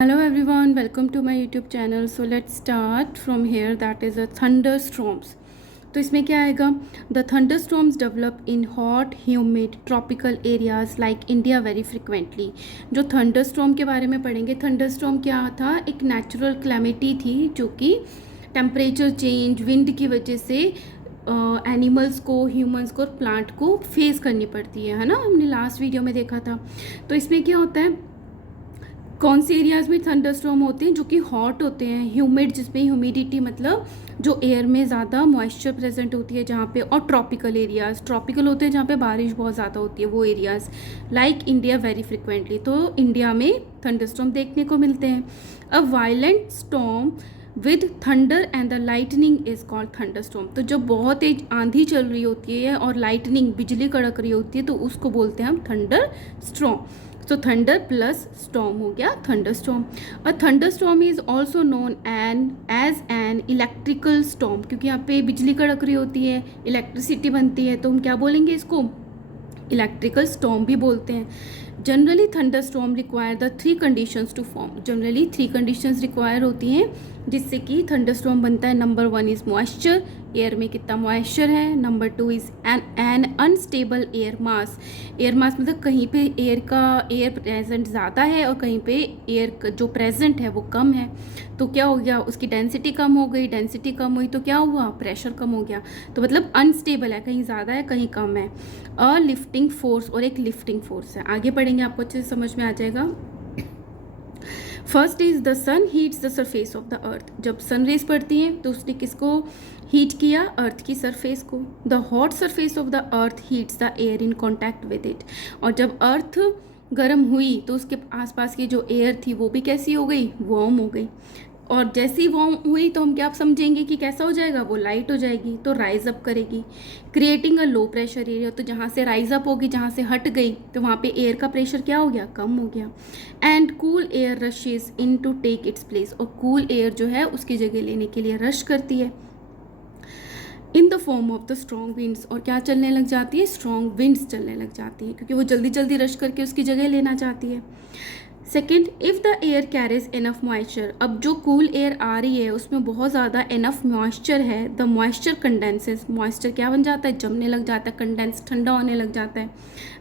Hello everyone, welcome to my YouTube channel. So let's start from here, that is a thunderstorms. तो इसमें क्या आएगा? The thunderstorms develop in hot, humid, tropical areas like India very frequently. जो thunderstorm के बारे में पढ़ेंगे, thunderstorm क्या था? एक natural calamity थी जो कि टेम्परेचर चेंज, विंड की वजह से एनिमल्स को, ह्यूमंस को और प्लांट को फेस करनी पड़ती है ना? हमने लास्ट वीडियो में देखा था. तो इसमें क्या होता है, कौन से एरियाज़ में थंडरस्टॉर्म होते हैं? जो कि हॉट होते हैं, ह्यूमिड जिसमें ह्यूमिडिटी मतलब जो एयर में ज़्यादा मॉइस्चर प्रेजेंट होती है जहाँ पे, और ट्रॉपिकल एरियाज़, ट्रॉपिकल होते हैं जहाँ पे बारिश बहुत ज़्यादा होती है, वो areas like India very frequently. तो इंडिया में थंडरस्टॉर्म देखने को मिलते हैं. अ violent storm with thunder and the lightning is called thunderstorm. तो जब बहुत तेज आंधी चल रही होती है और लाइटनिंग, बिजली कड़क रही होती है, तो उसको बोलते हैं हम थंडर स्टॉर्म. तो थंडर प्लस स्टॉर्म हो गया thunderstorm. A thunderstorm is also known as an electrical storm, क्योंकि यहाँ पे बिजली कड़क रही होती है, इलेक्ट्रिसिटी बनती है, तो हम क्या बोलेंगे इसको? इलेक्ट्रिकल स्टॉर्म भी बोलते हैं. Generally thunderstorm require the 3 conditions to form. Generally 3 conditions require होती हैं जिससे कि थंडरस्टॉर्म बनता है. नंबर 1 इज़ मॉइस्चर, एयर में कितना मॉइस्चर है. Number 2 is an unstable air mass. Air mass मतलब कहीं पे एयर प्रेजेंट ज़्यादा है और कहीं पे एयर जो प्रेजेंट है वो कम है. तो क्या हो गया? उसकी डेंसिटी कम हो गई. डेंसिटी कम हुई तो क्या हुआ? प्रेशर कम हो गया. तो मतलब अनस्टेबल है, कहीं ज़्यादा है कहीं कम है. अ लिफ्टिंग फोर्स, और एक लिफ्टिंग फोर्स है. आगे पढ़ेंगे, आपको अच्छे से समझ में आ जाएगा. First is the sun heats the surface of the earth. जब सन रेज पड़ती हैं तो उसने किसको हीट किया? अर्थ की सरफेस को. The hot surface of the earth heats the air in contact with it. और जब अर्थ गर्म हुई तो उसके आसपास की जो एयर थी वो भी कैसी हो गई? वार्म हो गई. और जैसे ही वार्म हुई तो हम क्या समझेंगे कि कैसा हो जाएगा? वो लाइट हो जाएगी, तो राइज अप करेगी, creating a low pressure area. तो जहाँ से राइज अप होगी, जहाँ से हट गई, तो वहाँ पे एयर का प्रेशर क्या हो गया? कम हो गया. And cool air rushes in to take its place. और कूल एयर जो है उसकी जगह लेने के लिए रश करती है in the form of the strong winds. और क्या चलने लग जाती है? स्ट्रॉन्ग विंड्स चलने लग जाती है, क्योंकि वो जल्दी जल्दी रश करके उसकी जगह लेना चाहती है. Second, if the air carries enough moisture. अब जो कूल एयर आ रही है उसमें बहुत ज़्यादा इनफ मॉइस्चर है. The moisture condenses. मॉइस्चर क्या बन जाता है? जमने लग जाता है. कंडेंस ठंडा होने लग जाता है.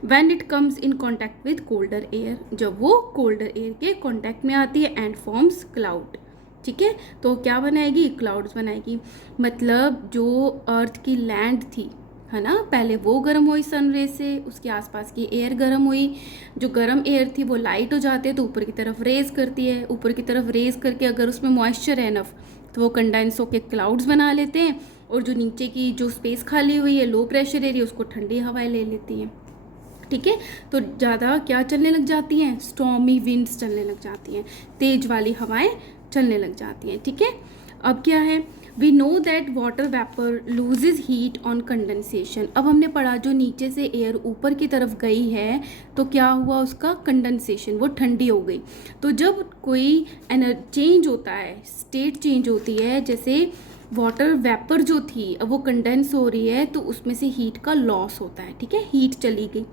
When it comes in contact with colder air. जब वो कोल्डर एयर के कॉन्टैक्ट में आती है एंड फॉर्म्स क्लाउड. ठीक है, तो क्या बनाएगी? क्लाउड्स बनाएगी. मतलब जो अर्थ की लैंड थी, है ना, पहले वो गर्म हुई सन रे से, उसके आसपास की एयर गर्म हुई. जो गर्म एयर थी वो लाइट हो जाती है तो ऊपर की तरफ रेज करती है. ऊपर की तरफ रेज करके अगर उसमें मॉइस्चर है इनफ तो वो कंडेंस होकर क्लाउड्स बना लेते हैं. और जो नीचे की जो स्पेस खाली हुई है, लो प्रेशर एरिया, उसको ठंडी हवाएं ले लेती हैं. ठीक है, तो ज़्यादा क्या चलने लग जाती हैं? स्टॉर्मी विंड्स चलने लग जाती हैं, तेज वाली हवाएं चलने लग जाती हैं. ठीक है, अब क्या है? We know that water vapour loses heat on condensation. अब हमने पढ़ा जो नीचे से एयर ऊपर की तरफ गई है तो क्या हुआ? उसका कंडेंसेशन, वो ठंडी हो गई. तो जब कोई चेंज होता है, स्टेट चेंज होती है, जैसे वाटर वेपर जो थी अब वो कंडेंस हो रही है, तो उसमें से हीट का लॉस होता है. ठीक है, हीट चली गई.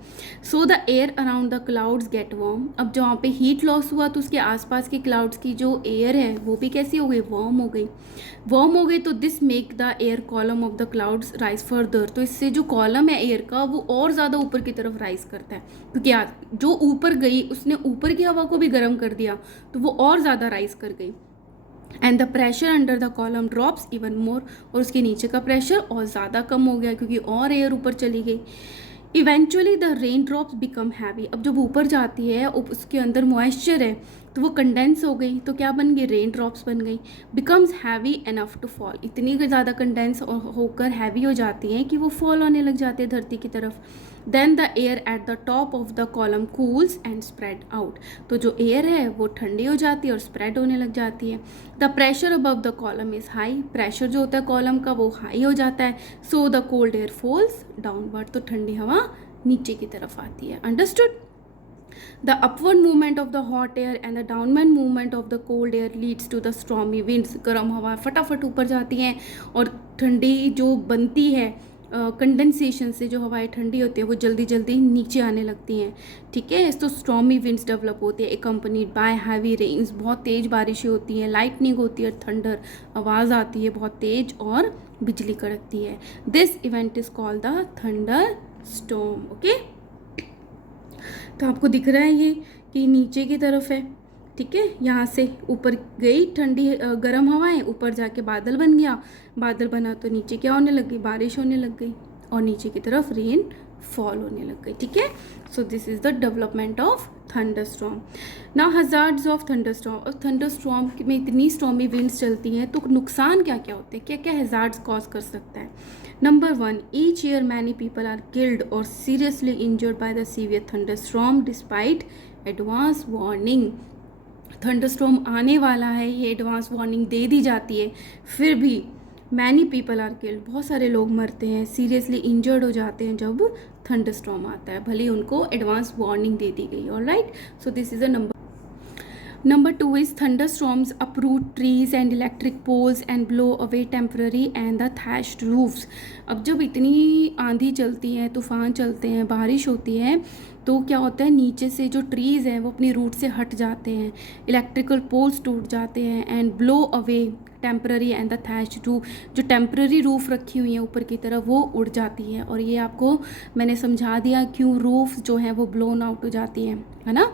So the air around the clouds get warm. अब जहाँ पे हीट लॉस हुआ तो उसके आसपास के क्लाउड्स की जो एयर है वो भी कैसी हो गई? वार्म हो गई. वार्म हो गई तो this make the air column of the clouds rise further. तो इससे जो कॉलम है एयर का वो और ज़्यादा ऊपर की तरफ राइज करता है, क्योंकि जो ऊपर गई उसने ऊपर की हवा को भी गर्म कर दिया तो वो और ज़्यादा राइज कर गई. And the pressure under the column drops even more. और उसके नीचे का प्रेशर और ज़्यादा कम हो गया क्योंकि और एयर ऊपर चली गई. Eventually the rain drops become heavy. अब जब ऊपर जाती है उसके अंदर मॉइस्चर है तो वो कंडेंस हो गई, तो क्या बन गई? रेन ड्रॉप्स बन गई. Becomes heavy enough to fall. इतनी ज़्यादा कंडेंस होकर हैवी हो जाती हैं कि वो फॉल होने लग जाती है धरती की तरफ. Then the air at the top of the column cools and spread out. तो जो एयर है वो ठंडी हो जाती है और स्प्रेड होने लग जाती है. The pressure above the column is high. Pressure जो होता है कॉलम का वो हाई हो जाता है. So the cold air falls downward. तो ठंडी हवा नीचे की तरफ आती है. Understood? The upward movement of the hot air and the downward movement of the cold air leads to the stormy winds. गर्म हवा फटाफट ऊपर जाती हैं और ठंडी जो बनती है कंडेंसेशन से जो हवाएं ठंडी होती है वो जल्दी जल्दी नीचे आने लगती हैं, ठीक है। तो स्टॉर्मी विंड्स डेवलप होती है एकम्पनीड बाय हैवी रेन्स, बहुत तेज़ बारिशें होती हैं, लाइटनिंग होती है, थंडर आवाज़ आती है बहुत तेज, और बिजली कड़कती है। This event is called the thunder storm. Okay, तो आपको दिख रहा है ये कि नीचे की तरफ है, ठीक है। यहाँ से ऊपर गई ठंडी गर्म हवाएं, ऊपर जाके बादल बन गया, बादल बना तो नीचे क्या होने लग गई, बारिश होने लग गई, और नीचे की तरफ रेन फॉल होने लग गई, ठीक है। So this is the development of thunderstorm. Now hazards of thunderstorm. और थंडरस्टॉर्म में इतनी स्टॉर्मी विंड्स चलती हैं तो नुकसान क्या क्या होते हैं, क्या क्या हजार्ड्स कॉज कर सकता है। Number 1, each year many people are killed और seriously injured by the severe thunderstorm despite advance warning. Thunderstorm आने वाला है, ये एडवांस वार्निंग दे दी जाती है, फिर भी मैनी पीपल आर किल्ड, बहुत सारे लोग मरते हैं, सीरियसली इंजर्ड हो जाते हैं जब थंडरस्टॉर्म आता है, भले उनको एडवांस वार्निंग दे दी गई। Alright, so this is a Number 2 is thunderstorms uproot trees and electric poles and blow away temporary and the thatched roofs। अब जब इतनी आंधी चलती है, तूफान चलते हैं, बारिश होती है, तो क्या होता है, नीचे से जो ट्रीज़ हैं वो अपनी रूट से हट जाते हैं, इलेक्ट्रिकल पोल्स टूट जाते हैं, and blow away temporary and the thatched roof, जो टेम्पररी रूफ रखी हुई है ऊपर की तरफ वो उड़ जाती है। और ये आपको मैंने समझा दिया क्यों रूफ जो है वो ब्लोन आउट हो जाती है ना,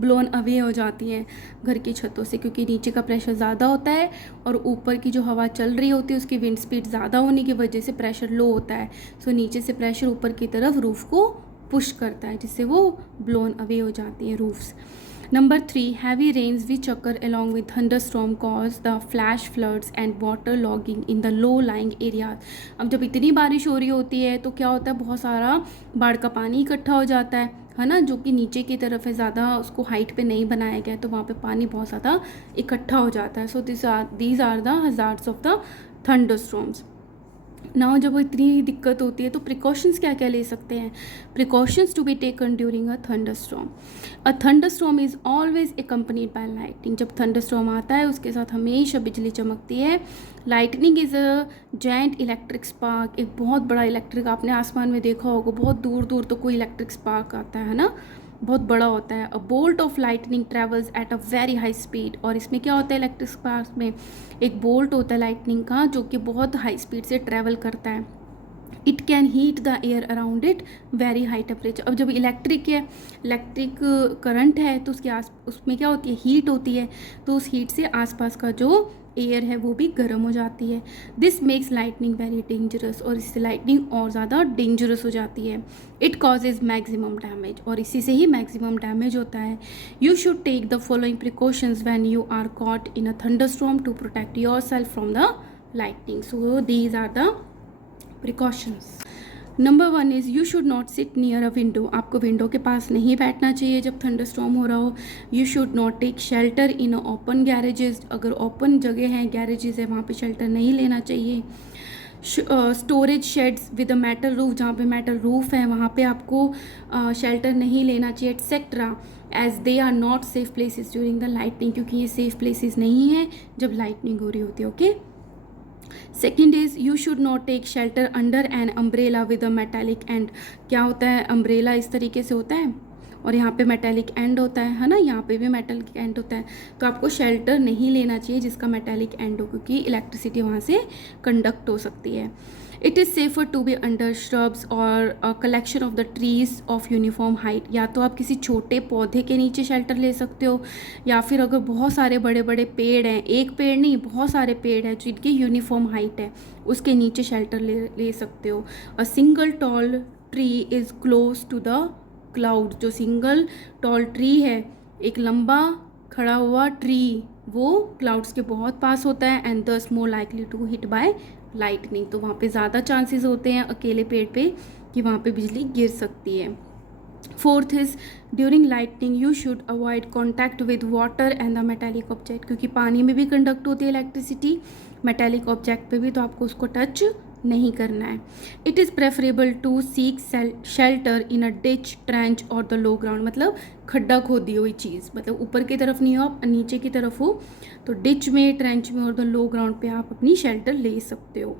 ब्लोन अवे हो जाती हैं घर की छतों से, क्योंकि नीचे का प्रेशर ज़्यादा होता है और ऊपर की जो हवा चल रही होती है उसकी विंड स्पीड ज़्यादा होने की वजह से प्रेशर लो होता है। सो नीचे से प्रेशर ऊपर की तरफ रूफ को पुश करता है, जिससे वो ब्लोन अवे हो जाती हैं roofs. Number 3, heavy rains which occur along with thunderstorm cause the flash floods and water logging in the low-lying areas। अब जब इतनी बारिश हो रही होती है तो क्या होता है, बहुत सारा बाढ़ का पानी इकट्ठा हो जाता है ना, जो कि नीचे की तरफ है, ज़्यादा उसको हाइट पे नहीं बनाया गया है, तो वहाँ पे पानी बहुत ज़्यादा इकट्ठा हो जाता है। So these are the hazards of the thunderstorms. Now जब इतनी दिक्कत होती है तो प्रिकॉशंस क्या क्या ले सकते हैं। Precautions to be taken during a thunderstorm. A thunderstorm is always accompanied by lightning. जब थंडरस्टॉर्म आता है उसके साथ हमेशा बिजली चमकती है। Lightning is a giant electric spark, एक बहुत बड़ा इलेक्ट्रिक, आपने आसमान में देखा होगा, बहुत दूर दूर तो कोई इलेक्ट्रिक स्पार्क आता है ना, बहुत बड़ा होता है। अ bolt of lightning travels at a very high speed. और इसमें क्या होता है, इलेक्ट्रिक स्पार्क में एक बोल्ट होता है लाइटनिंग का जो कि बहुत हाई स्पीड से ट्रैवल करता है। It can heat the air around it very high temperature. अब जब इलेक्ट्रिक करंट है तो उसमें क्या होती है, हीट होती है, तो उस हीट से आसपास का जो एयर है वो भी गर्म हो जाती है। This makes lightning very dangerous, और इससे लाइटनिंग और ज़्यादा डेंजरस हो जाती है। इट कॉजेज मैक्सिमम डैमेज, और इसी से ही मैक्सिमम डैमेज होता है। You should take the following precautions when you are caught in a thunderstorm to protect yourself from the lightning. So these are the precautions. Number 1 is you should not sit near a window. आपको window के पास नहीं बैठना चाहिए जब thunderstorm हो रहा हो। You should not take shelter in open garages. अगर ओपन जगह है, गैरेजेस है, वहाँ पे शेल्टर नहीं लेना चाहिए। Storage shades with a metal roof, जहाँ पे मेटल रूफ है वहाँ पे आपको शेल्टर नहीं लेना चाहिए, etcetera, as they are not safe places during the lightning, क्योंकि ये सेफ प्लेसेस नहीं है जब लाइटनिंग हो रही होती है। Okay, second is you should not take shelter under an umbrella with a metallic end. क्या होता है, अम्ब्रेला इस तरीके से होता है और यहाँ पे मेटेलिक एंड होता है ना, यहाँ पे भी मेटेलिक एंड होता है, तो आपको शेल्टर नहीं लेना चाहिए जिसका मेटेलिक एंड हो, क्योंकि इलेक्ट्रिसिटी वहाँ से कंडक्ट हो सकती है। It is safer to be under shrubs और collection of the trees of uniform height. या तो आप किसी छोटे पौधे के नीचे शेल्टर ले सकते हो, या फिर अगर बहुत सारे बड़े बड़े पेड़ हैं, एक पेड़ नहीं बहुत सारे पेड़ हैं जिनकी यूनिफॉर्म हाइट है, उसके नीचे शेल्टर ले सकते हो। A single tall tree is close to the cloud. जो सिंगल टॉल ट्री है, एक लंबा खड़ा हुआ ट्री, वो क्लाउड्स के बहुत पास होता है, and thus more likely to hit by lightning. तो वहाँ पे ज़्यादा चांसेस होते हैं अकेले पेड़ पे कि वहाँ पे बिजली गिर सकती है। Fourth is during lightning you should avoid contact with water and the metallic object, क्योंकि पानी में भी कंडक्ट होती है इलेक्ट्रिसिटी, मेटेलिक ऑब्जेक्ट पे भी, तो आपको उसको टच नहीं करना है। It is preferable to seek shelter in a ditch, trench और द लो ग्राउंड। मतलब खड्डा खोदी हुई चीज़, मतलब ऊपर की तरफ नहीं हो आप, नीचे की तरफ हो, तो डिच में, ट्रेंच में और द लो ग्राउंड पे आप अपनी शेल्टर ले सकते हो।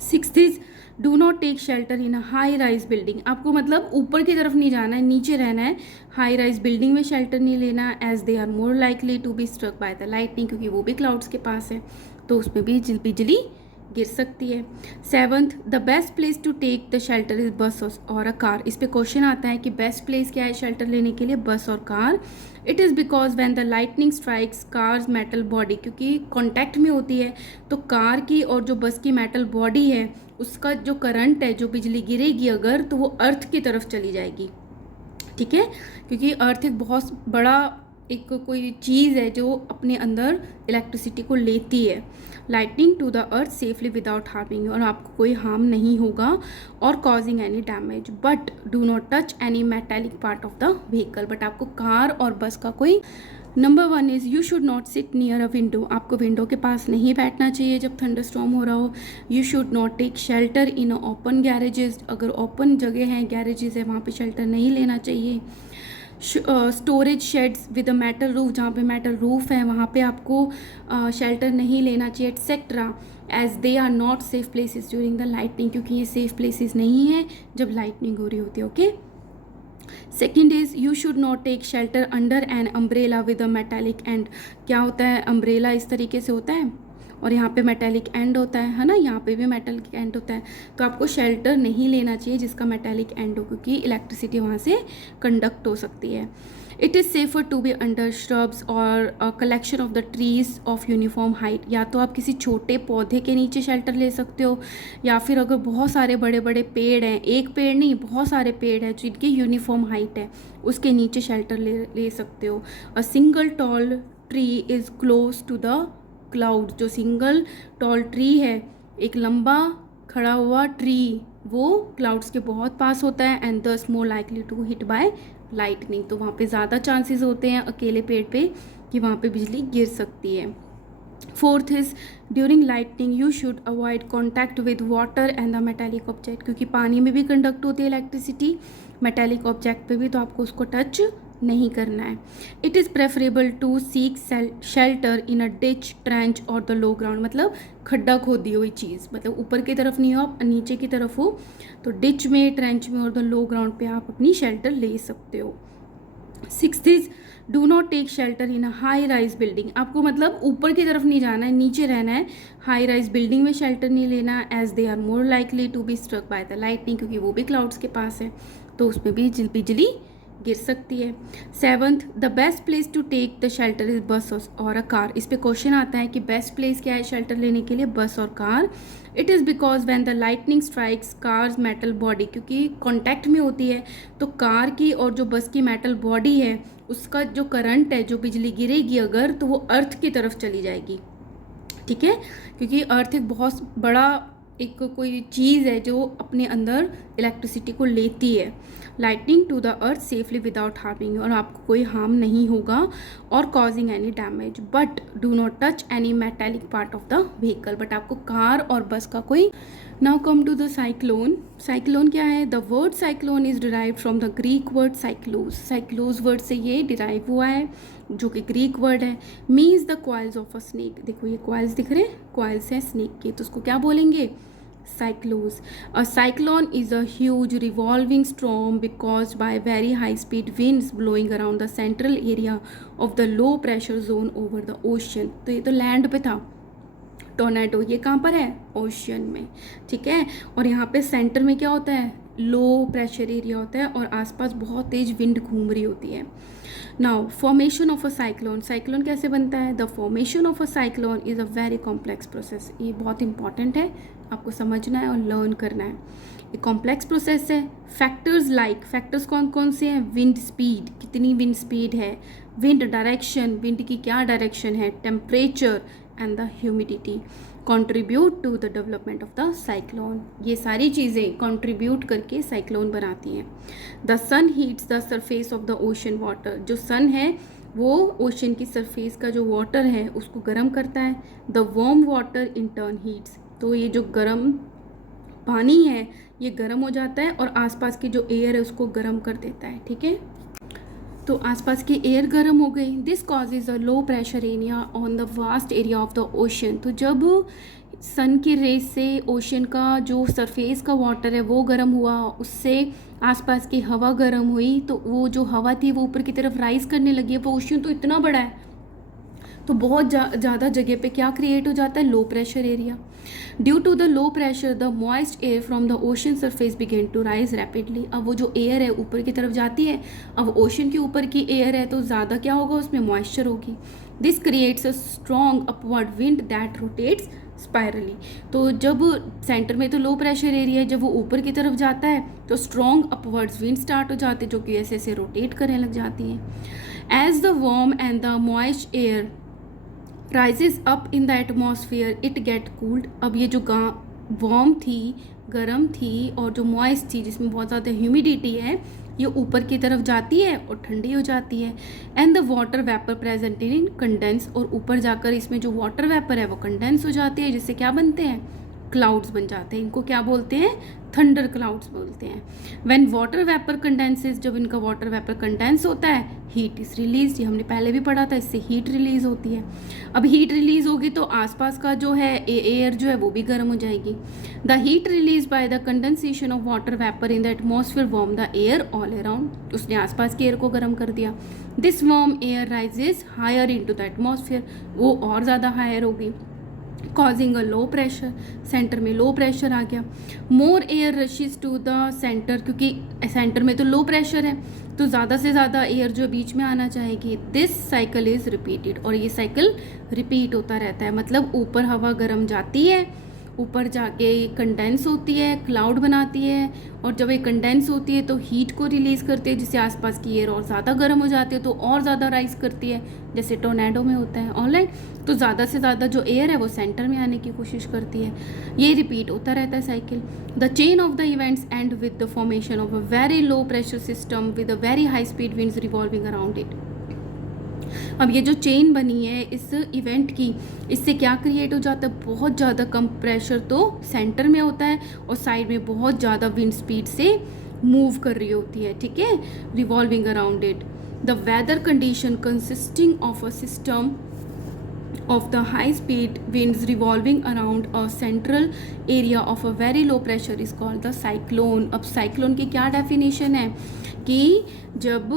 Sixth is do not take shelter in a high rise building. आपको मतलब ऊपर की तरफ नहीं जाना है, नीचे रहना है। हाई राइज बिल्डिंग में शेल्टर नहीं लेना, as they are more likely to be struck by the lightning, क्योंकि वो भी क्लाउड्स के पास है तो उसमें भी बिजली गिर सकती है। Seventh, the best place to take the shelter is bus और अ कार। इस पे क्वेश्चन आता है कि बेस्ट प्लेस क्या है शेल्टर लेने के लिए, बस और car. It is because when the lightning strikes cars metal body, क्योंकि कॉन्टैक्ट में होती है तो कार की और जो बस की मेटल बॉडी है उसका जो करंट है, जो बिजली गिरेगी अगर, तो वो अर्थ की तरफ चली जाएगी। ठीक है, क्योंकि अर्थ एक बहुत बड़ा एक कोई चीज़ है जो अपने अंदर इलेक्ट्रिसिटी को लेती है। Lightning to the earth safely without harming, और आपको कोई हार्म नहीं होगा और causing any damage. But do not touch any metallic part of the vehicle. But आपको कार और बस का कोई number 1 is you should not sit near a window. आपको विंडो के पास नहीं बैठना चाहिए जब थंडरस्टॉर्म हो रहा हो। You should not take shelter in open garages. अगर ओपन जगह है, गैरेजेस है, वहाँ पे शेल्टर नहीं लेना चाहिए। Storage shades with a metal roof, जहाँ पे मेटल रूफ है वहाँ पे आपको शेल्टर नहीं लेना चाहिए, etcetera, as they are not safe places during the lightning, क्योंकि ये सेफ प्लेसेस नहीं है जब लाइटनिंग हो रही होती है। Okay, second is you should not take shelter under an umbrella with a metallic end. क्या होता है, अम्ब्रेला इस तरीके से होता है और यहाँ पे मेटेलिक एंड होता है ना, यहाँ पे भी मेटेलिक एंड होता है, तो आपको शेल्टर नहीं लेना चाहिए जिसका मेटेलिक एंड हो, क्योंकि इलेक्ट्रिसिटी वहाँ से कंडक्ट हो सकती है। It is safer to be under shrubs और collection of the trees of uniform height. या तो आप किसी छोटे पौधे के नीचे शेल्टर ले सकते हो, या फिर अगर बहुत सारे बड़े बड़े पेड़ हैं, एक पेड़ नहीं बहुत सारे पेड़ हैं जिनकी यूनिफॉर्म हाइट है, उसके नीचे शेल्टर ले सकते हो। A single tall tree is close to the cloud. जो सिंगल टॉल ट्री है, एक लंबा खड़ा हुआ ट्री, वो क्लाउड्स के बहुत पास होता है, and thus more likely to hit by lightning. तो वहाँ पे ज़्यादा चांसेस होते हैं अकेले पेड़ पे कि वहाँ पे बिजली गिर सकती है। Fourth is during lightning you should avoid contact with water and the metallic object, क्योंकि पानी में भी कंडक्ट होती है इलेक्ट्रिसिटी, मेटेलिक ऑब्जेक्ट पे भी, तो आपको उसको टच नहीं करना है। It is preferable to seek shelter in a ditch, trench और द लो ग्राउंड। मतलब खड्डा खोदी हुई चीज़, मतलब ऊपर की तरफ नहीं हो आप, नीचे की तरफ हो, तो डिच में, ट्रेंच में और द लो ग्राउंड पे आप अपनी शेल्टर ले सकते हो। Sixth is do not take shelter in a high rise building. आपको मतलब ऊपर की तरफ नहीं जाना है, नीचे रहना है। हाई राइज बिल्डिंग में शेल्टर नहीं लेना, as they are more likely to be struck by the lightning, क्योंकि वो भी क्लाउड्स के पास है तो उसमें भी बिजली गिर सकती है। Seventh, the best place to take the shelter is bus और अ कार। इस पे क्वेश्चन आता है कि बेस्ट प्लेस क्या है शेल्टर लेने के लिए, बस और car. It is because when the lightning strikes cars metal body, क्योंकि कॉन्टैक्ट में होती है तो कार की और जो बस की मेटल बॉडी है उसका जो करंट है, जो बिजली गिरेगी अगर, तो वो अर्थ की तरफ चली जाएगी। ठीक है, क्योंकि अर्थ एक बहुत बड़ा एक कोई चीज़ है जो अपने अंदर इलेक्ट्रिसिटी को लेती है। Lightning to the earth safely without harming, और आपको कोई हार्म नहीं होगा और causing any damage. But do not touch any metallic part of the vehicle. But आपको कार और बस का कोई। Now come to the cyclone. Cyclone क्या है, the word cyclone is derive from the Greek word cyclos. Cyclos word से ये derive हुआ है जो कि ग्रीक वर्ड है। Means the coils of a snake. देखो ये क्वाइल्स दिख रहे हैं, क्वाइल्स हैं स्नेक के, तो उसको क्या बोलेंगे, cyclones. A cyclone is a huge revolving storm caused by very high speed winds blowing around the central area of the low pressure zone over the ocean. तो ये तो लैंड पे था, टोर्नेडो ये कहाँ पर है, ओशियन में। ठीक है, और यहाँ पे सेंटर में क्या होता है, लो प्रेशर एरिया होता है और आसपास बहुत तेज विंड घूम रही होती है। Now formation of a cyclone. Cyclone कैसे बनता है, the formation of a cyclone is a very complex process. ये बहुत इंपॉर्टेंट है, आपको समझना है और लर्न करना है। ये कॉम्प्लेक्स प्रोसेस है। फैक्टर्स लाइक, फैक्टर्स कौन कौन से हैं, विंड स्पीड, कितनी विंड स्पीड है, विंड डायरेक्शन, विंड की क्या डायरेक्शन है, temperature and the humidity contribute to the development of the cyclone. ये सारी चीज़ें कंट्रीब्यूट करके साइक्लोन बनाती हैं। The sun heats the surface of the ocean water. जो सन है वो ओशन की सरफेस का जो वाटर है उसको गर्म करता है। The warm water in turn heats. तो ये जो गर्म पानी है ये गर्म हो जाता है और आसपास की जो एयर है उसको गर्म कर देता है। ठीक है, तो आसपास की एयर गर्म हो गई। This causes a low pressure area on the vast area of the ocean. तो जब सन की रेज से ओशन का जो सरफेस का वाटर है वो गर्म हुआ, उससे आसपास की हवा गर्म हुई, तो वो जो हवा थी वो ऊपर की तरफ राइज करने लगी है। वो ओशन तो इतना बड़ा है, तो बहुत ज़्यादा जगह पे क्या क्रिएट हो जाता है, low pressure area. Due to the low pressure the moist air from the ocean surface begin to rise rapidly. अब वो जो एयर है ऊपर की तरफ जाती है, अब ओशन के ऊपर की एयर है तो ज़्यादा क्या होगा, उसमें मॉइस्चर होगी। This creates a strong upward wind that rotates spirally. तो जब सेंटर में तो लो प्रेशर एरिया है, जब वो ऊपर की तरफ जाता है तो स्ट्रॉन्ग अपवर्ड्स विंड स्टार्ट हो जाती है, जो कि ऐसे ऐसे रोटेट करने लग जाती है। As the warm and the moist air rises up in the atmosphere it get cooled. अब ये जो वार्म थी, गर्म थी, और जो मॉइस्ट थी जिसमें बहुत ज़्यादा ह्यूमिडिटी है, ये ऊपर की तरफ जाती है और ठंडी हो जाती है। And the water vapour present in condense, और ऊपर जाकर इसमें जो वाटर वेपर है वो कंडेंस हो जाती है, जिससे क्या बनते हैं, क्लाउड्स बन जाते हैं। इनको क्या बोलते हैं, थंडर क्लाउड्स बोलते हैं। व्हेन वाटर वेपर कंडेंसेस, जब इनका वाटर वेपर कंडेंस होता है, हीट इज रिलीज। ये हमने पहले भी पढ़ा था, इससे हीट रिलीज होती है। अब हीट रिलीज होगी तो आसपास का जो है एयर जो है वो भी गर्म हो जाएगी। The heat release by the condensation of water vapour in the atmosphere warm the air all around. उसने आसपास के एयर को गर्म कर दिया। This warm air rises higher into the atmosphere, वो और ज़्यादा हायर होगी, causing a low pressure. Centre में लो प्रेशर आ गया। More air rushes to the centre, क्योंकि सेंटर में तो लो प्रेशर है तो ज़्यादा से ज़्यादा एयर जो बीच में आना चाहेगी। दिस साइकिल इज़ रिपीटेड, और ये साइकिल रिपीट होता रहता है। मतलब ऊपर हवा गर्म जाती है, ऊपर जाके कंडेंस होती है, क्लाउड बनाती है, और जब ये कंडेंस होती है तो हीट को रिलीज़ करती है, जिससे आसपास की एयर और ज़्यादा गर्म हो जाती है तो और ज़्यादा राइज करती है, जैसे टोर्नेडो में होता है ऑनलाइन। तो ज़्यादा से ज़्यादा जो एयर है वो सेंटर में आने की कोशिश करती है। ये रिपीट होता रहता है cycle. The chain of the events and with the formation of a very low pressure system with a very high speed winds revolving around it. अब ये जो चेन बनी है इस इवेंट की, इससे क्या क्रिएट हो जाता है, बहुत ज़्यादा कम प्रेशर तो सेंटर में होता है और साइड में बहुत ज़्यादा विंड स्पीड से मूव कर रही होती है, ठीक है, revolving around it. The weather condition consisting of a system of the high speed winds revolving around a central area of a very low pressure is called the cyclone। अब cyclone की क्या definition है कि जब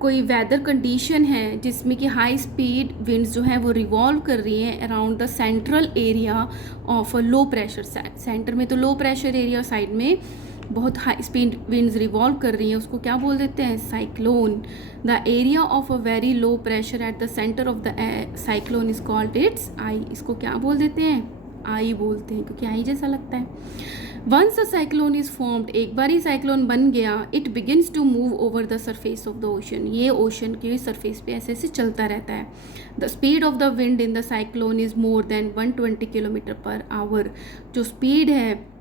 कोई weather condition है जिसमें कि हाई स्पीड विंड्स जो है वो रिवॉल्व कर रही हैं around the central area of a low pressure. Centre में तो लो प्रेशर एरिया, साइड में बहुत हाई स्पीड विंड्स रिवॉल्व कर रही हैं, उसको क्या बोल देते हैं, cyclone. The area of a very low pressure at the centre of the cyclone is called it's I. इसको क्या बोल देते हैं, आई बोलते हैं, क्योंकि आई जैसा लगता है। Once a cyclone is formed, एक बार ही साइक्लोन बन गया, it begins to move over the surface of the ocean. ये ओशन के सरफेस पे ऐसे ऐसे चलता रहता है। The speed of the wind in the cyclone is more than 120 kilometre per hour. जो स्पीड है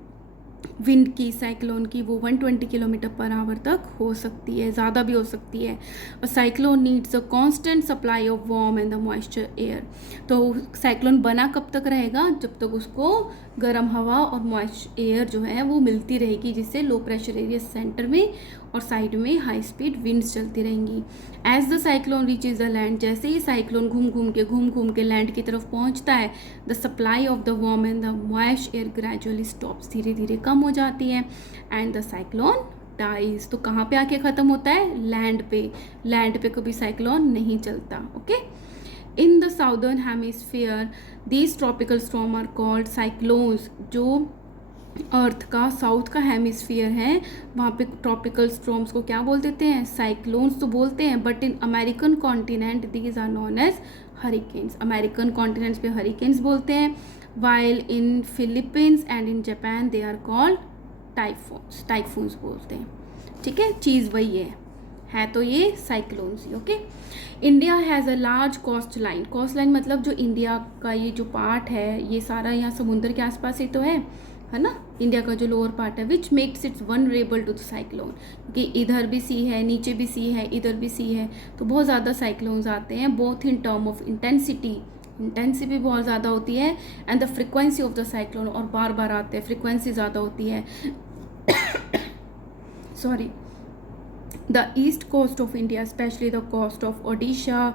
विंड की, साइक्लोन की, वो 120 किलोमीटर पर आवर तक हो सकती है, ज़्यादा भी हो सकती है। और cyclone needs a constant supply of warm and the moisture air. तो साइक्लोन बना कब तक रहेगा, जब तक उसको गर्म हवा और मॉइस्चर एयर जो है वो मिलती रहेगी, जिससे लो प्रेशर एरिया सेंटर में और साइड में हाई स्पीड विंड्स चलती रहेंगी। As the cyclone reaches the land, जैसे ही साइक्लोन घूम घूम के लैंड की तरफ पहुंचता है, the supply of the warm and the moisture air gradually stops, धीरे धीरे कम हो जाती है, एंड द साइक्लोन डाइज। तो कहाँ पे आके ख़त्म होता है, लैंड पे। लैंड पे कभी साइक्लोन नहीं चलता, okay. In the southern hemisphere these tropical storm are called cyclones. जो अर्थ का साउथ का हेमिस्फीयर है वहाँ पे ट्रॉपिकल स्टॉर्म्स को क्या बोल देते हैं, साइक्लोन्स तो बोलते हैं, but in American continent these are known as hurricanes. American continents पे हरिकेन्स बोलते हैं, while in Philippines and in Japan they are called typhoons. Typhoons बोलते हैं, ठीक है, चीज़ वही है तो ये साइक्लोन्स ही, okay. India has a large coast line. Coast line मतलब जो इंडिया का ये जो पार्ट है ये सारा यहाँ समुद्र के आसपास ही तो है ना, इंडिया का जो लोअर पार्ट है, which makes its vulnerable to the cyclone. क्योंकि इधर भी सी है, नीचे भी सी है, इधर भी सी है, तो बहुत ज़्यादा साइक्लोन्स आते हैं, both in term of intensity भी बहुत ज़्यादा होती है, and the frequency of the cyclone, और बार बार आते हैं, फ्रिक्वेंसी ज़्यादा होती है। Sorry, the east coast of India specially the coast of Odisha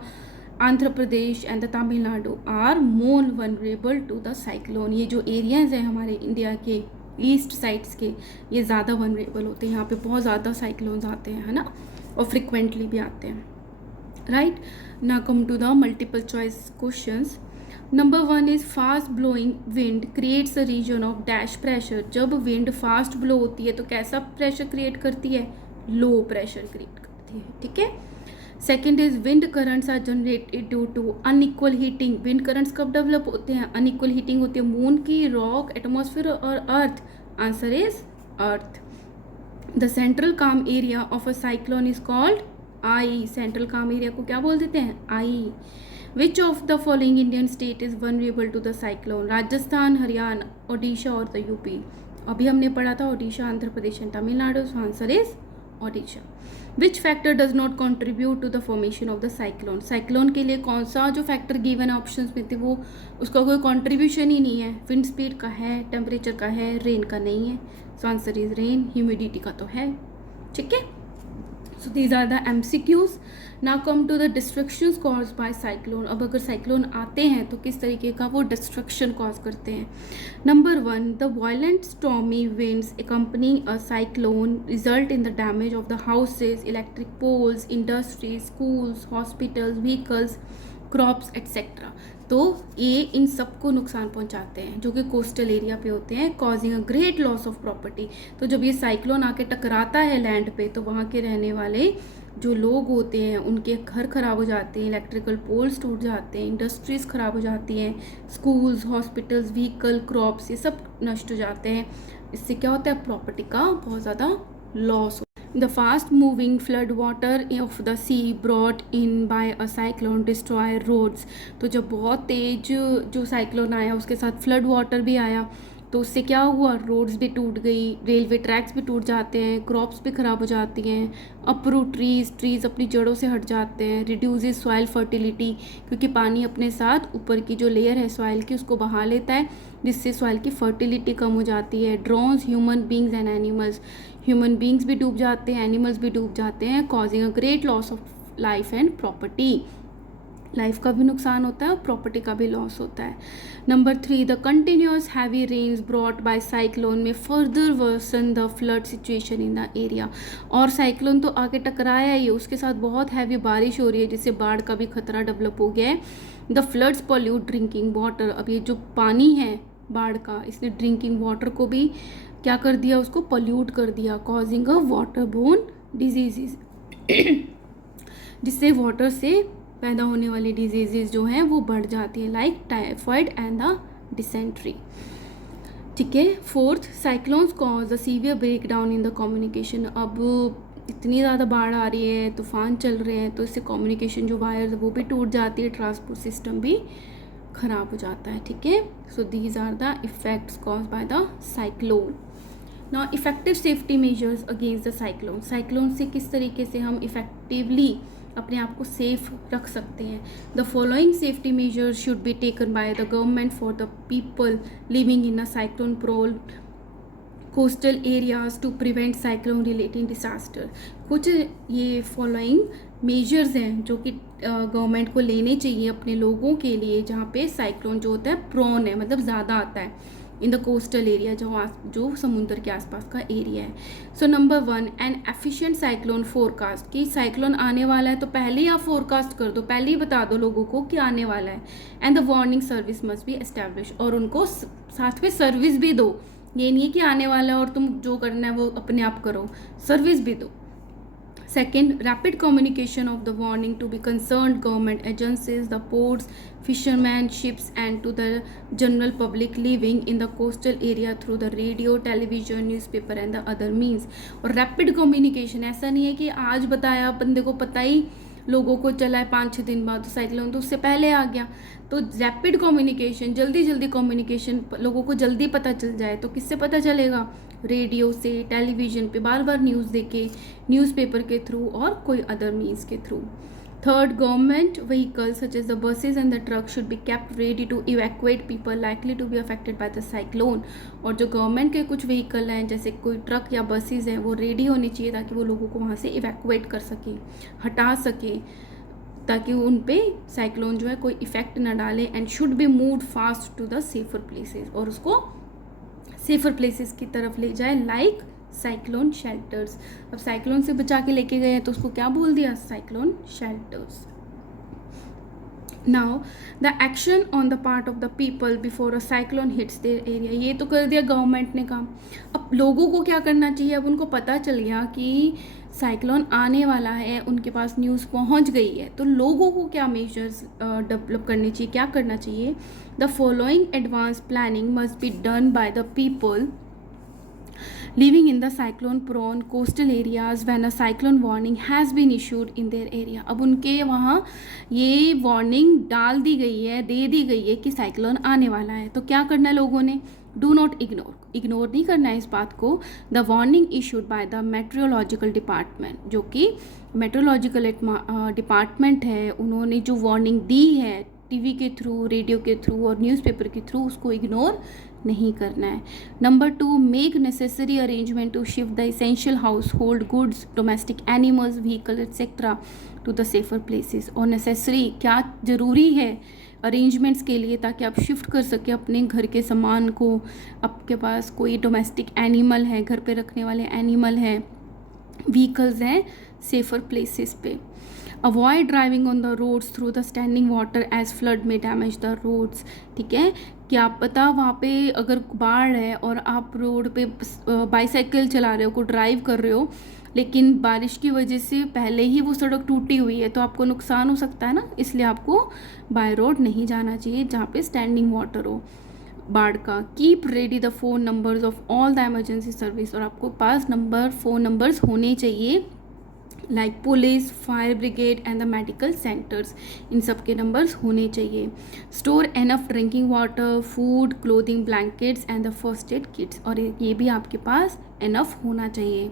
Andhra Pradesh and the Tamil Nadu are more vulnerable to the cyclone. ये जो एरियाज़ हैं हमारे इंडिया के ईस्ट साइड्स के, ये ज़्यादा वनरेबल होते हैं, यहाँ पे बहुत ज़्यादा साइक्लोन्स आते हैं, है ना, और फ्रिक्वेंटली भी आते हैं, right. Now come to the multiple choice questions. Number 1 is fast blowing wind creates a region of dash pressure. जब विंड फास्ट ब्लो होती है तो कैसा प्रेशर क्रिएट करती है, लो प्रेशर क्रिएट करती है, ठीक है। Second is wind currents are generated due to unequal heating. Wind currents कब डेवलप होते हैं, अनइक्वल हीटिंग होती है मून की, रॉक, एटमॉस्फेयर और earth. Answer is earth. The central calm area of a cyclone is called eye. Central calm area को क्या बोल देते हैं, eye. Which of the following Indian state is vulnerable to the cyclone, Rajasthan, Haryana, Odisha और the UP. अभी हमने पढ़ा था Odisha, Andhra Pradesh and Tamil Nadu, so answer is Odisha. Which factor does not contribute to the formation of the cyclone. Cyclone के लिए कौन सा जो फैक्टर गिवन ऑप्शंस में थे वो उसका कोई कॉन्ट्रीब्यूशन ही नहीं है। विंड स्पीड का है, टेम्परेचर का है, रेन का नहीं है, so answer is rain. Humidity का तो है, ठीक है। So these are the MCQs। Now come to the destructions cause by cyclone. अब अगर साइक्लोन आते हैं तो किस तरीके का वो डिस्ट्रक्शन कॉज करते हैं। Number 1, the violent stormy winds accompanying a cyclone result in the damage of the houses, electric poles, industries, schools, hospitals, vehicles, crops etcetera. तो ये इन सबको नुकसान पहुंचाते हैं जो कि कोस्टल एरिया पे होते हैं, causing a great loss of property. तो जब ये साइक्लोन आके टकराता है लैंड पे तो वहाँ के रहने वाले जो लोग होते हैं उनके घर खराब हो जाते हैं, इलेक्ट्रिकल पोल्स टूट जाते हैं, इंडस्ट्रीज़ खराब हो जाती हैं, स्कूल्स, हॉस्पिटल्स, व्हीकल, क्रॉप्स, ये सब नष्ट हो जाते हैं। इससे क्या होता है, प्रॉपर्टी का बहुत ज़्यादा loss. The fast moving flood water of the sea brought in by a cyclone destroy roads। तो जब बहुत तेज जो साइक्लोन आया उसके साथ फ्लड वाटर भी आया तो उससे क्या हुआ, रोड्स भी टूट गई, रेलवे ट्रैक्स भी टूट जाते हैं, क्रॉप्स भी ख़राब हो जाती हैं, अपरूट ट्रीज़ अपनी जड़ों से हट जाते हैं, रिड्यूसेस सॉइल फर्टिलिटी क्योंकि पानी अपने साथ ऊपर की जो लेयर है सॉइल की उसको बहा लेता है जिससे सॉइल की फर्टिलिटी कम हो जाती है। Drones, human beings and animals, human beings भी डूब जाते हैं, एनिमल्स भी डूब जाते हैं, causing a great loss of life and property. Life का भी नुकसान होता है और प्रॉपर्टी का भी लॉस होता है। Number 3, the continuous heavy rains brought by cyclone में further worsen the flood situation in the area. और साइक्लोन तो आके टकराया ही, उसके साथ बहुत हैवी बारिश हो रही है जिससे बाढ़ का भी खतरा डेवलप हो गया है। The floods pollute drinking water. अब ये जो पानी है बाढ़ का, इसने ड्रिंकिंग वाटर को भी क्या कर दिया, उसको पॉल्यूट कर दिया, causing a water borne diseases जिससे वाटर से पैदा होने वाली डिजीजेज जो हैं वो बढ़ जाती है, like typhoid and the dysentery, ठीक है। 4th, cyclones cause the severe break down in the communication. अब इतनी ज़्यादा बाढ़ आ रही है, तूफान चल रहे हैं तो इससे कम्युनिकेशन जो वायर वो भी टूट जाती है, ट्रांसपोर्ट सिस्टम भी ख़राब हो जाता है, ठीक है। So these are the effects cause by the cyclone. Now effective safety measures against the cyclone. Cyclone से किस तरीके से हम इफेक्टिवली अपने आप को सेफ रख सकते हैं। The following safety measures should be taken by the government for the people living in a cyclone prone coastal areas to prevent cyclone relating disaster. कुछ ये फॉलोइंग मेजर्स हैं जो कि गवर्नमेंट को लेने चाहिए अपने लोगों के लिए जहाँ पे साइक्लोन जो होता है प्रोन है, मतलब ज़्यादा आता है इन द कोस्टल एरिया, जो समुद्र के आसपास का एरिया है। So number 1, N efficient cyclone forecast. कि साइक्लोन आने वाला है तो पहले ही आप फोरकास्ट कर दो, पहले ही बता दो लोगों को कि आने वाला है। And the warning service must be establish, और उनको साथ में सर्विस भी दो। ये नहीं है कि आने वाला है और तुम जो करना है वो अपने आप करो, सर्विस भी दो। Second, rapid communication of the warning to be concerned government agencies, the ports, fishermen, ships and to the general public living in the coastal area through the radio, television, newspaper and the other means। और rapid communication ऐसा नहीं है कि आज बताया बंदे को पता ही लोगों को चला है 5-6 दिन बाद तो साइक्लोन तो उससे पहले आ गया। तो रैपिड कम्युनिकेशन, जल्दी कम्युनिकेशन, लोगों को जल्दी पता चल जाए तो किससे पता चलेगा, रेडियो से, टेलीविज़न पे बार बार न्यूज़ देके, न्यूज़पेपर के थ्रू और कोई अदर मीन्स के through. Third, government vehicles such as the buses and the truck should be kept ready to evacuate people likely to be affected by the cyclone. और जो गवर्नमेंट के कुछ vehicle हैं जैसे कोई ट्रक या बसेज हैं वो रेडी होनी चाहिए ताकि वो लोगों को वहाँ से इवैक्यूएट कर सके, हटा सके, ताकि उन पे साइक्लोन जो है कोई इफ़ेक्ट ना डाले, and should be moved fast to the safer places, और उसको सेफर प्लेसेस की तरफ ले जाए, लाइक साइक्लोन शेल्टर्स। अब साइक्लोन से बचा के लेके गए हैं तो उसको क्या बोल दिया, cyclone shelters. Now the action on the part of the people before a cyclone hits their area, ये तो कर दिया गवर्नमेंट ने काम। अब लोगों को क्या करना चाहिए, अब उनको पता चल गया कि साइक्लोन आने वाला है, उनके पास न्यूज़ पहुंच गई है, तो लोगों को क्या मेजर्स डेवलप करने चाहिए, क्या करना चाहिए। The following advance planning must be done by the people living in the cyclone prone coastal areas when a cyclone warning has been issued in their area। अब उनके वहाँ ये वार्निंग डाल दी गई है, दे दी गई है कि साइक्लोन आने वाला है, तो क्या करना है लोगों ने, डू नॉट इग्नोर नहीं करना है इस बात को। The warning issued by the meteorological department, जो कि मेट्रोलॉजिकल डिपार्टमेंट है, उन्होंने जो वार्निंग दी है टीवी के थ्रू, रेडियो के थ्रू और न्यूज़पेपर के थ्रू, उसको इग्नोर नहीं करना है। Number 2, make necessary arrangement to shift the essential household goods, domestic animals, vehicle etcetera to the safer places. और नेसेसरी क्या ज़रूरी है अरेंजमेंट्स के लिए, ताकि आप शिफ्ट कर सकें अपने घर के सामान को, आपके पास कोई डोमेस्टिक एनिमल है, घर पे रखने वाले एनिमल हैं, व्हीकल्स हैं, सेफर प्लेसेस पे। Avoid driving on the roads through the standing water as flood may damage the roads. ठीक है, क्या पता वहाँ पे अगर बाढ़ है और आप रोड पे बाईसाइकिल चला रहे हो, को ड्राइव कर रहे हो, लेकिन बारिश की वजह से पहले ही वो सड़क टूटी हुई है, तो आपको नुकसान हो सकता है ना, इसलिए आपको बाय रोड नहीं जाना चाहिए जहाँ पे स्टैंडिंग वाटर हो बाढ़ का। Keep ready the phone numbers of all the emergency service, और आपको पास फ़ोन नंबर्स होने चाहिए, like police, fire brigade and the medical centres, इन सब के नंबर्स होने चाहिए। Store enough drinking water, food, clothing, blankets and the first aid kits, और ये भी आपके पास एनफ होना चाहिए।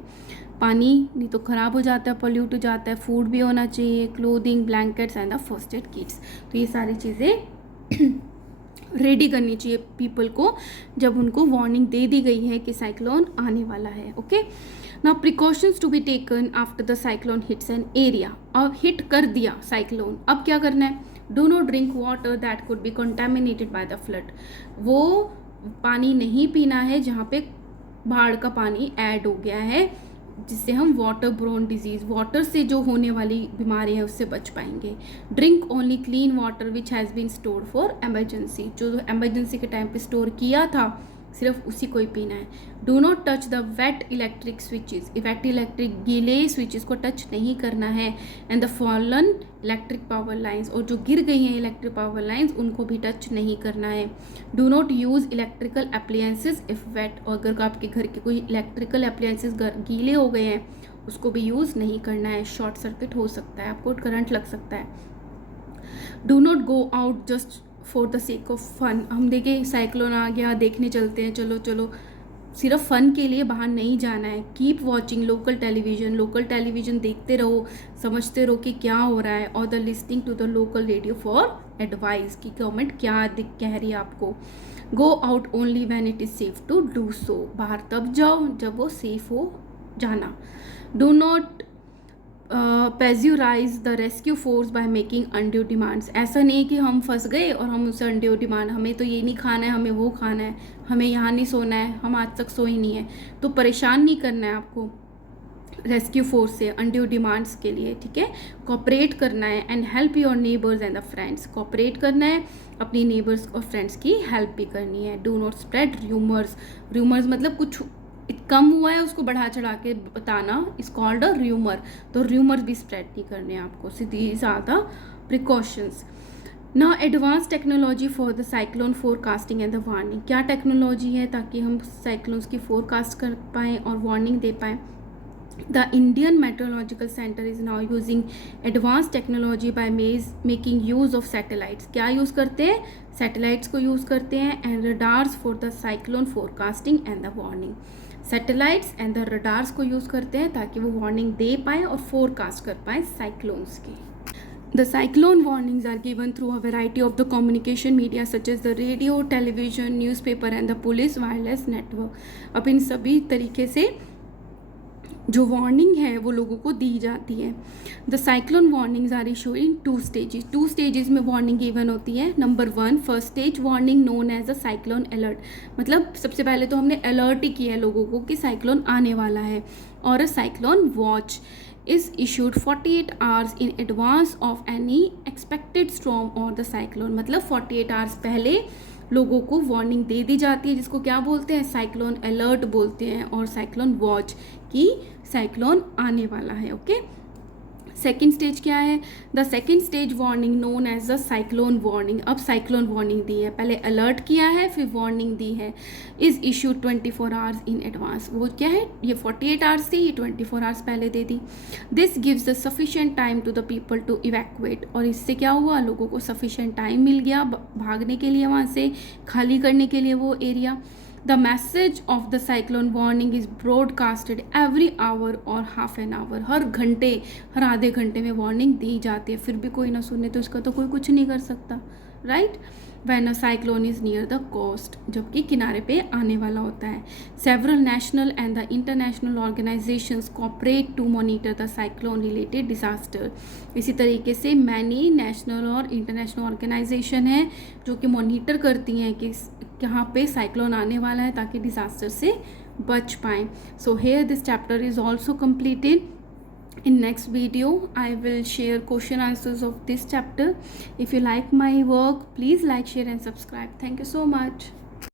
पानी नहीं तो ख़राब हो जाता है, पॉल्यूट हो जाता है, फूड भी होना चाहिए, clothing, blankets and the first aid kits. तो ये सारी चीज़ें रेडी करनी चाहिए पीपल को जब उनको वार्निंग दे दी गई है कि साइक्लोन आने वाला है। Okay, now precautions to be taken after the cyclone hits an area. अब हिट कर दिया साइक्लोन, अब क्या करना है, do not drink water that could be contaminated by the flood. वो पानी नहीं पीना है जहाँ पे बाढ़ का पानी ऐड हो गया है, जिससे हम वाटर ब्रोन डिजीज़, वाटर से जो होने वाली बीमारी है उससे बच पाएंगे। Drink only clean water which has been store for emergency, जो एमरजेंसी के टाइम पे स्टोर किया था सिर्फ उसी को ही पीना है। Do not touch the wet electric switches, wet electric गीले स्विचेस को टच नहीं करना है। And the fallen electric power lines, और जो गिर गई हैं इलेक्ट्रिक पावर लाइंस उनको भी टच नहीं करना है। Do not use electrical appliances if wet, और अगर आपके घर के कोई इलेक्ट्रिकल अप्लायंसेस गीले हो गए हैं उसको भी यूज़ नहीं करना है, शॉर्ट सर्किट हो सकता है, आपको करंट लग सकता है। Do not go out just for the sake of fun, हम देखें साइक्लोन आ गया देखने चलते हैं, चलो चलो, सिर्फ फ़न के लिए बाहर नहीं जाना है। कीप वॉचिंग लोकल टेलीविज़न देखते रहो, समझते रहो कि क्या हो रहा है, और the listening to the local radio for advice कि गवर्नमेंट क्या कह रही है आपको। Go out only when it is safe to do so, बाहर तब जाओ जब वो सेफ हो जाना। Do not pressurise the rescue force by making undue demands, ऐसा नहीं कि हम फंस गए और हम उससे अनड्यू डिमांड, हमें तो ये नहीं खाना है, हमें वो खाना है, हमें यहाँ नहीं सोना है, हम आज तक सोए नहीं है, तो परेशान नहीं करना है आपको रेस्क्यू फोर्स से अनड्यू डिमांड्स के लिए। ठीक है, कोऑपरेट करना है। And help your neighbours and the friends, cooperate करना है, अपनी नेबर्स और फ्रेंड्स की हेल्प भी करनी है। डू नॉट स्प्रेड र्यूमर्स, मतलब कुछ कम हुआ है उसको बढ़ा चढ़ा के बताना, इज कॉल्ड अ र्यूमर, तो र्यूमर भी स्प्रेड नहीं करने आपको। सीधी ज़्यादा प्रिकॉशंस। ना advance technology for the cyclone forecasting and the warning, क्या टेक्नोलॉजी है ताकि हम साइक्लोन्स की फोरकास्ट कर पाएँ और वार्निंग दे पाएँ। The Indian Meteorological Center is now using advanced technology by making use of satellites, क्या यूज़ करते हैं, सैटेलाइट्स को यूज़ करते हैं, and radars for the cyclone forecasting and the warning. Satellites and the radars को use करते हैं ताकि वो वार्निंग दे पाएँ और फोरकास्ट कर पाएँ साइक्लोन्स की। The cyclone warnings are given through a variety of the communication media such as the radio, television, newspaper and the police wireless network। अब इन सभी तरीके से जो वार्निंग है वो लोगों को दी जाती है। The cyclone warnings are issued in 2 stages. 2 stages में वार्निंग गिवन होती है। Number 1 first stage warning known as a cyclone alert, मतलब सबसे पहले तो हमने अलर्ट ही किया है लोगों को कि साइक्लोन आने वाला है। और a cyclone watch is issued 48 hours in advance of any expected storm or the cyclone, मतलब 48 hours पहले लोगों को वार्निंग दे दी जाती है, जिसको क्या बोलते हैं, साइक्लोन अलर्ट बोलते हैं, और साइक्लोन वॉच कि साइक्लोन आने वाला है। ओके, सेकेंड स्टेज क्या है, the second stage warning known as the cyclone warning. अब साइक्लोन वार्निंग दी है, पहले अलर्ट किया है फिर वार्निंग दी है, is issue 24 hours in advance. वो क्या है, ये 48 आवर्स थी, ये 24 आवर्स पहले दे दी। This gives the sufficient time to the people to evacuate, और इससे क्या हुआ, लोगों को सफिशिएंट टाइम मिल गया भागने के लिए, वहाँ से खाली करने के लिए वो area. The message of the cyclone warning is broadcasted every hour और half an hour, हर घंटे हर आधे घंटे में वार्निंग दी जाती है, फिर भी कोई ना सुने तो इसका तो कोई कुछ नहीं कर सकता, right. When a cyclone is near the coast, जबकि किनारे पे आने वाला होता है। Several national and the international organizations cooperate to monitor the cyclone related disaster। इसी तरीके से मैनी नेशनल और इंटरनेशनल ऑर्गेनाइजेशन है जो कि मॉनिटर करती हैं कि कहाँ पे साइक्लोन आने वाला है ताकि डिज़ास्टर से बच पाएँ। So here this chapter is also completed. In next video I will share question answers of this chapter. If you like my work, please like, share and subscribe. Thank you so much.